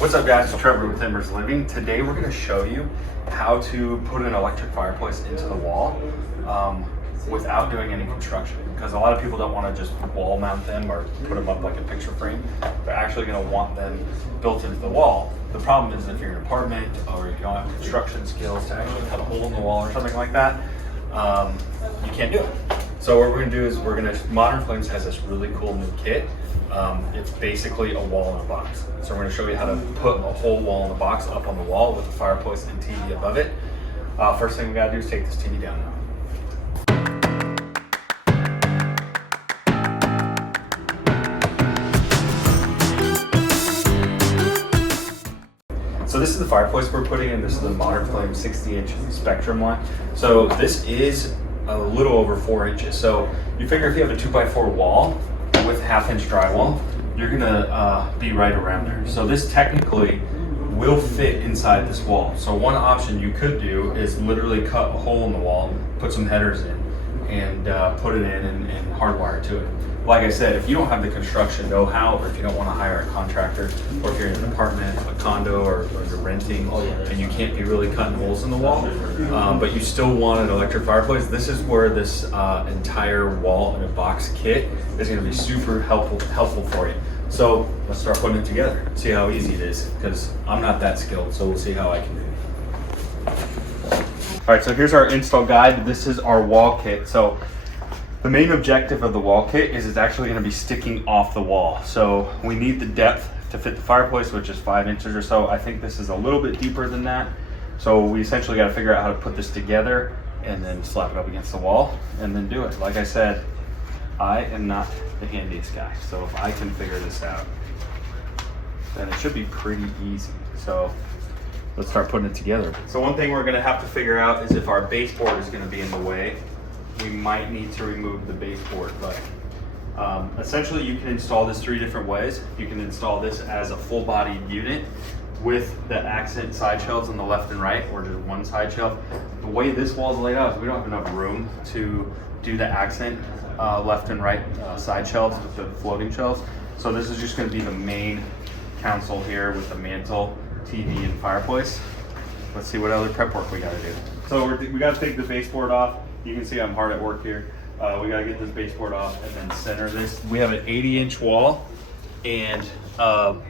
What's up guys, it's Trevor with Embers Living. Today we're going to show you how to put an electric fireplace into the wall without doing any construction. Because a lot of people don't want to just wall mount them or put them up like a picture frame. They're actually going to want them built into the wall. The problem is if you're in an apartment or if you don't have construction skills to actually cut a hole in the wall or something like that, you can't do it. So what we're going to do is Modern Flames has this really cool new kit. It's basically a wall in a box. So we're going to show you how to put a whole wall in a box up on the wall with a fireplace and TV above it. First thing we got to do is take this TV down now. So this is the fireplace we're putting in. This is the Modern Flame 60-inch Spectrum one. So this is a little over 4 inches. So you figure if you have a 2x4 wall with half-inch drywall, you're gonna be right around there. So this technically will fit inside this wall. So one option you could do is literally cut a hole in the wall, put some headers in, and put it in and hardwire to it. Like I said, if you don't have the construction know-how, or if you don't want to hire a contractor, or if you're in an apartment, a condo, or you're renting, and you can't be really cutting holes in the wall, but you still want an electric fireplace, this is where this entire wall in a box kit is going to be super helpful for you. So let's start putting it together, see how easy it is, because I'm not that skilled, so we'll see how I can do it. All right, so here's our install guide. This is our wall kit. So the main objective of the wall kit is it's actually going to be sticking off the wall. So we need the depth to fit the fireplace, which is 5 inches or so. I think this is a little bit deeper than that. So we essentially got to figure out how to put this together and then slap it up against the wall and then do it. Like I said, I am not the handiest guy. So if I can figure this out, then it should be pretty easy. So let's start putting it together. So one thing we're going to have to figure out is if our baseboard is going to be in the way. We might need to remove the baseboard, but essentially you can install this 3 different ways. You can install this as a full body unit with the accent side shelves on the left and right, or just one side shelf. The way this wall is laid out is we don't have enough room to do the accent left and right side shelves with the floating shelves. So this is just going to be the main console here with the mantle, TV, and fireplace. Let's see what other prep work we got to do. So we got to take the baseboard off. You can see I'm hard at work here. We gotta get this baseboard off and then center this. We have an 80-inch wall, and our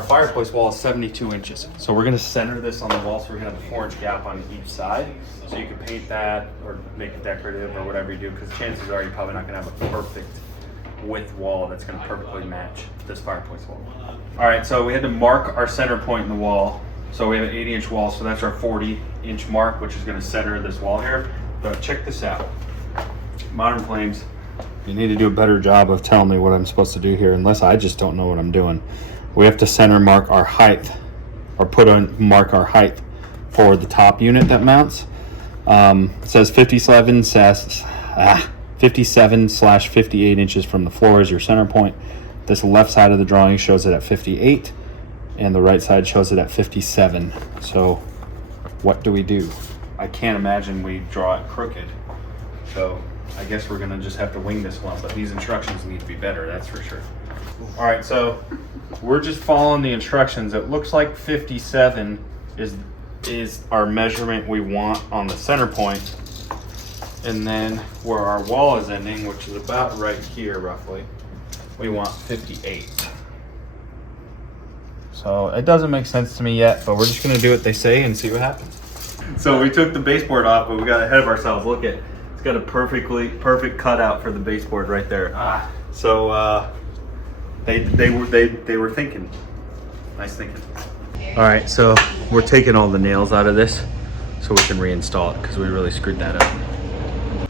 fireplace wall is 72 inches. So we're gonna center this on the wall, so we're gonna have a 4-inch gap on each side. So you can paint that or make it decorative or whatever you do, because chances are you're probably not gonna have a perfect width wall that's gonna perfectly match this fireplace wall. All right, so we had to mark our center point in the wall. So we have an 80-inch wall, so that's our 40-inch mark, which is gonna center this wall here. But check this out. Modern Flames, you need to do a better job of telling me what I'm supposed to do here, unless I just don't know what I'm doing. We have to center mark our height, or mark our height for the top unit that mounts. It says 57/58 inches from the floor is your center point. This left side of the drawing shows it at 58, and the right side shows it at 57. So what do we do? I can't imagine we draw it crooked. So I guess we're gonna just have to wing this one, but these instructions need to be better, that's for sure. All right, so we're just following the instructions. It looks like 57 is our measurement we want on the center point. And then where our wall is ending, which is about right here roughly, we want 58. So it doesn't make sense to me yet, but we're just gonna do what they say and see what happens. So we took the baseboard off, but we got ahead of ourselves. Look at, it's got a perfect cutout for the baseboard right there. So they were thinking. Nice thinking. All right, so we're taking all the nails out of this so we can reinstall it, because we really screwed that up.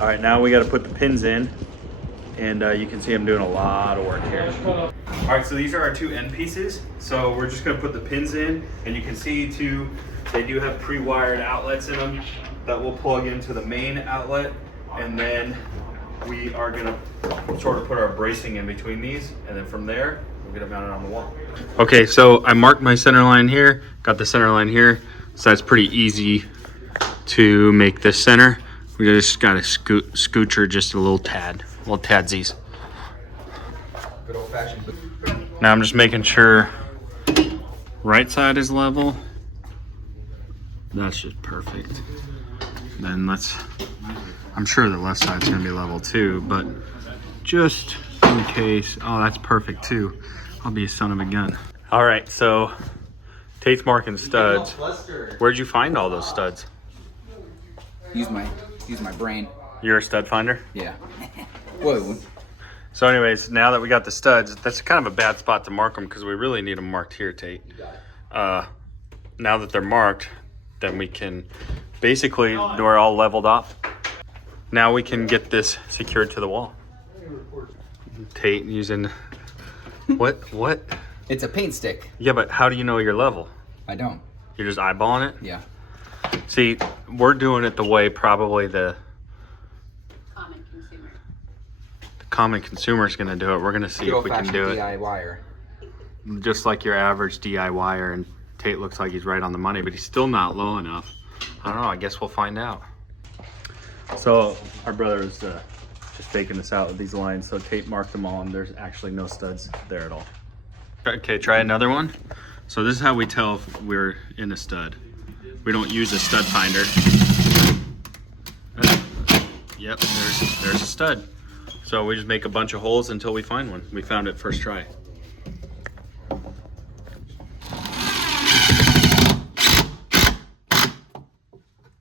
All right, now we got to put the pins in, and you can see I'm doing a lot of work here. All right, so these are our 2 end pieces. So we're just gonna put the pins in, and you can see they do have pre-wired outlets in them that will plug into the main outlet, and then we are gonna sort of put our bracing in between these, and then from there we'll get it mounted on the wall. Okay, so I marked my center line here, got the center line here, so that's pretty easy to make this center. We just got to scoocher just a little tadsies. Good old fashioned. Now I'm just making sure Right side is level. That's just perfect. Then I'm sure the left side's gonna be level too, but just in case. Oh, that's perfect too. I'll be a son of a gun. All right, so Tate's marking studs. Where'd you find all those studs? Use my brain. You're a stud finder? Yeah. Whoa. So anyways, now that we got the studs, that's kind of a bad spot to mark them because we really need them marked here, Tate. Now that they're marked, then we can basically, we're all leveled up. Now we can get this secured to the wall. Tate using, what? It's a paint stick. Yeah, but how do you know your level? I don't. You're just eyeballing it? Yeah. See, we're doing it the way probably the common consumer is going to do it. We're going to see if we can do it. DIYer. Just like your average DIYer, and Tate looks like he's right on the money, but he's still not low enough. I don't know. I guess we'll find out. So our brother is just faking this out with these lines. So Tate marked them all, and there's actually no studs there at all. Okay, try another one. So this is how we tell if we're in a stud. We don't use a stud finder. Yep, there's a stud. So we just make a bunch of holes until we find one. We found it first try.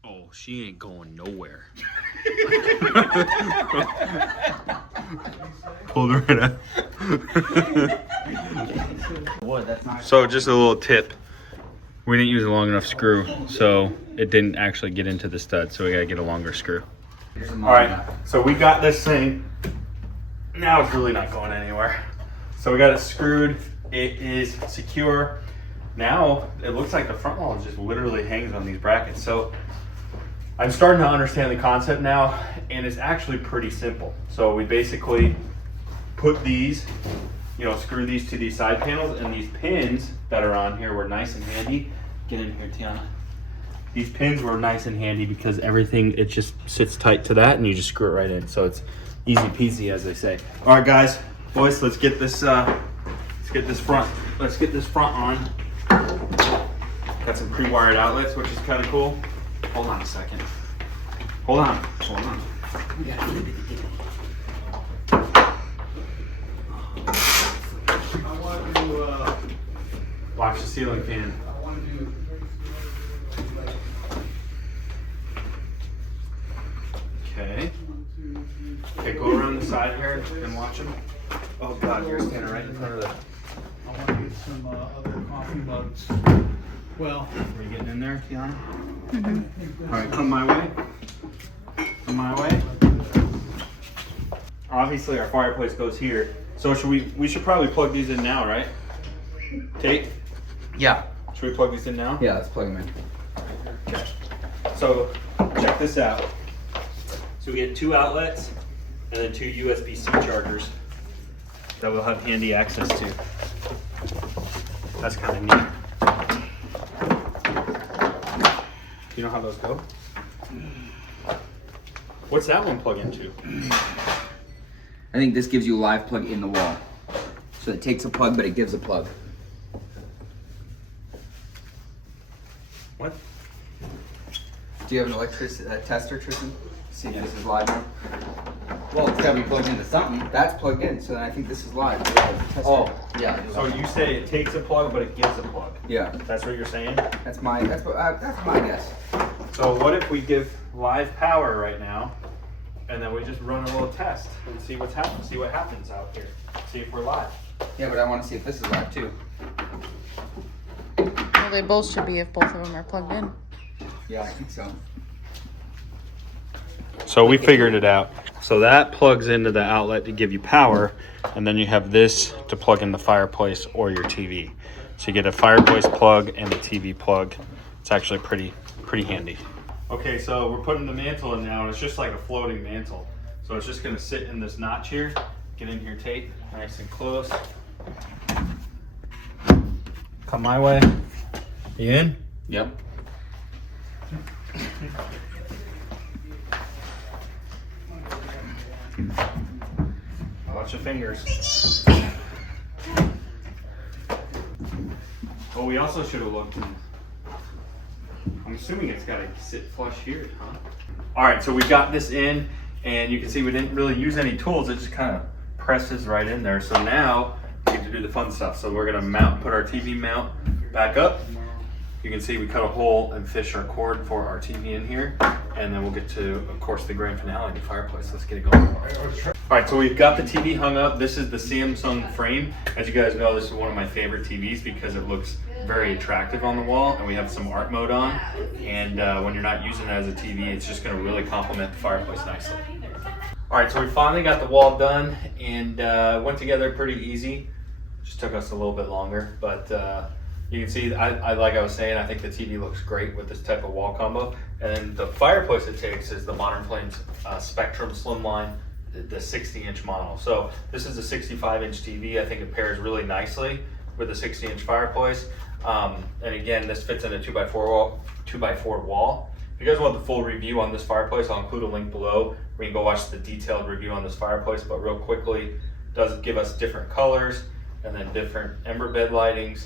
Oh, she ain't going nowhere. Pulled her right out. So just a little tip. We didn't use a long enough screw, so it didn't actually get into the stud, so we gotta get a longer screw. All right, so we got this thing. Now it's really not going anywhere. So we got it screwed. It is secure. Now it looks like the front wall just literally hangs on these brackets. So I'm starting to understand the concept now, and it's actually pretty simple. So we basically put these, screw these to these side panels, and these pins that are on here were nice and handy. Get in here, Tiana. These pins were nice and handy because everything, it just sits tight to that, and you just screw it right in. So it's easy peasy, as they say. All right, guys, boys, let's get this front on. Got some pre-wired outlets, which is kind of cool. Hold on a second. Hold on. I want to Watch the ceiling fan. Okay. Okay, go around the side here and watch them. Oh God, you're standing right in front of the. I want to get some other coffee mugs. Well, Are you getting in there, Tiana? Mm-hmm. All right, come my way. Come my way. Obviously, our fireplace goes here. So we should probably plug these in now, right? Tate? Yeah. Should we plug these in now? Yeah, let's plug them in. Okay. So check this out. So we get 2 outlets and then 2 USB-C chargers that we'll have handy access to. That's kind of neat. You know how those go? What's that one plug into? I think this gives you a live plug in the wall. So it takes a plug, but it gives a plug. What? Do you have an tester, Tristan? See if this is live now? Well, it's got to be plugged into something. That's plugged in, so then I think this is live. Oh, yeah. So you say it takes a plug, but it gives a plug. Yeah. That's what you're saying? That's my guess. So what if we give live power right now, and then we just run a little test and see what happens out here. See if we're live. Yeah, but I want to see if this is live too. Well, they both should be if both of them are plugged in. Yeah, I think so. So we figured it out. So that plugs into the outlet to give you power, and then you have this to plug in the fireplace or your TV. So you get a fireplace plug and a TV plug. It's actually pretty handy. Okay, so we're putting the mantle in now, and it's just like a floating mantle. So it's just gonna sit in this notch here. Get in here, Tate, nice and close. Come my way. You in? Yep. Watch your fingers. Oh, we also should have looked. I'm assuming it's got to sit flush here, huh? All right, so we got this in, and you can see we didn't really use any tools. It just kind of presses right in there. So now we get to do the fun stuff. So we're gonna put our TV mount back up. You can see we cut a hole and fish our cord for our TV in here, and then we'll get to, of course, the grand finale, the fireplace. Let's get it going. All right, so we've got the TV hung up. This is the Samsung frame. As you guys know, this is one of my favorite TVs because it looks very attractive on the wall, and we have some art mode on. And when you're not using it as a TV, it's just gonna really complement the fireplace nicely. All right, so we finally got the wall done, and went together pretty easy. Just took us a little bit longer, but you can see, like I was saying, I think the TV looks great with this type of wall combo. And then the fireplace it takes is the Modern Flames Spectrum Slimline, the 60-inch model. So this is a 65-inch TV. I think it pairs really nicely with a 60-inch fireplace. And again, this fits in a 2x4 wall. If you guys want the full review on this fireplace, I'll include a link below where you can go watch the detailed review on this fireplace. But real quickly, it does give us different colors and then different ember bed lightings.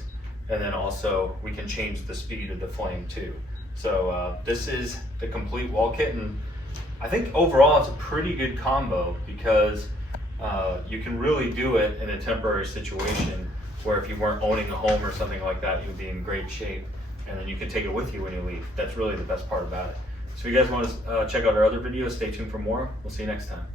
And then also we can change the speed of the flame too. So this is the complete wall kit, and I think overall it's a pretty good combo because you can really do it in a temporary situation where if you weren't owning a home or something like that, you'd be in great shape, and then you can take it with you when you leave. That's really the best part about it. So if you guys want to check out our other videos, stay tuned for more. We'll see you next time.